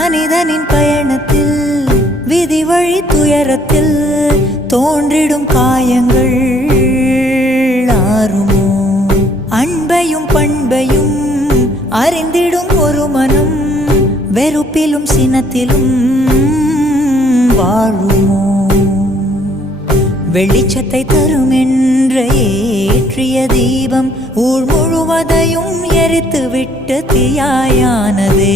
மனிதனின் பயணத்தில் விதி வழி துயரத்தில் தோன்றிடும் காயங்கள் ஆறுமோ? அன்பையும் பண்பையும் அறிந்திடும் ஒரு மனம் வெறுப்பிலும் சினத்திலும் வாழுமோ? வெளிச்சத்தை தரும் என்ற ஏற்றிய தீபம் ஊர் முழுவதையும் எரித்து விட்டு தீயாயானதே.